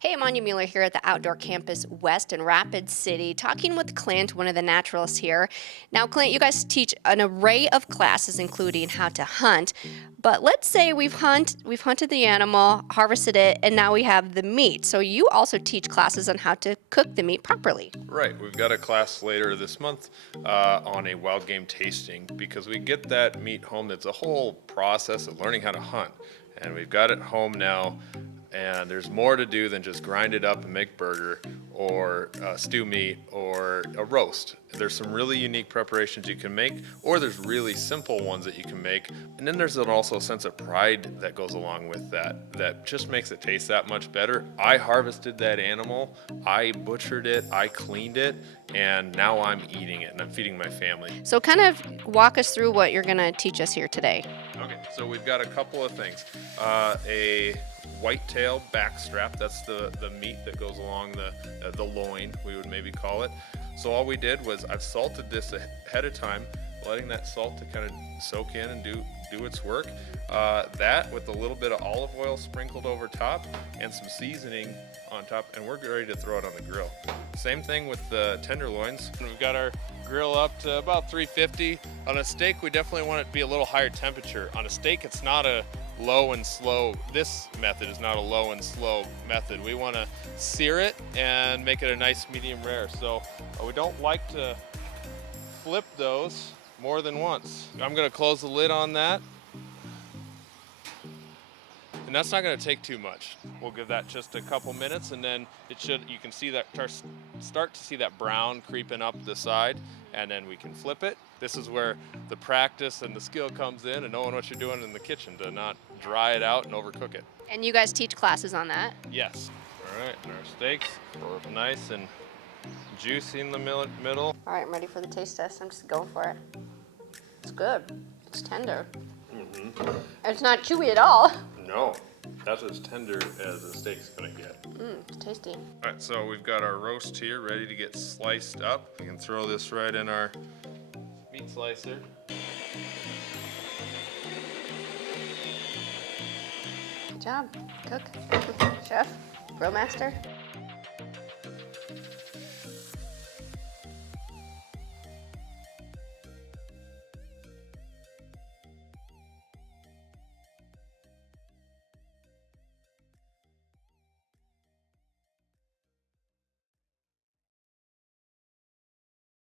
Hey, I'm Anya Mueller here at the Outdoor Campus West in Rapid City, talking with Clint, one of the naturalists here. Now, Clint, you guys teach an array of classes, including how to hunt. But let's say we've hunted the animal, harvested it, and now we have the meat. So you also teach classes on how to cook the meat properly. Right, we've got a class later this month on a wild game tasting because we get that meat home. That's a whole process of learning how to hunt, and we've got it home now. And there's more to do than just grind it up and make burger or stew meat or a roast. There's some really unique preparations you can make, or there's really simple ones that you can make. And then there's also a sense of pride that goes along with that just makes it taste that much better. I harvested that animal, I butchered it, I cleaned it, and now I'm eating it and I'm feeding my family. So, kind of walk us through what you're going to teach us here today. Okay, so we've got a couple of things. A whitetail backstrap, that's the meat that goes along the loin, we would maybe call it. So all we did was I've salted this ahead of time, letting that salt to kind of soak in and do its work. That with a little bit of olive oil sprinkled over top and some seasoning on top, and we're ready to throw it on the grill. Same thing with the tenderloins. We've got our grill up to about 350. On a steak, we definitely want it to be a little higher temperature. On a steak, it's not a low and slow. This method is not a low and slow method. We want to sear it and make it a nice medium rare. So we don't like to flip those more than once. I'm going to close the lid on that. And that's not going to take too much. We'll give that just a couple minutes, and then you can see that start to see that brown creeping up the side, and then we can flip it. This is where the practice and the skill comes in, and knowing what you're doing in the kitchen to not dry it out and overcook it. And you guys teach classes on that? Yes. All right, and our steaks are nice and juicy in the middle. All right, I'm ready for the taste test. I'm just going for it. It's good. It's tender. It's not chewy at all. No, that's as tender as a steak's gonna get. It's tasty. All right, so we've got our roast here ready to get sliced up. We can throw this right in our meat slicer. Good job, cook, chef, grill master.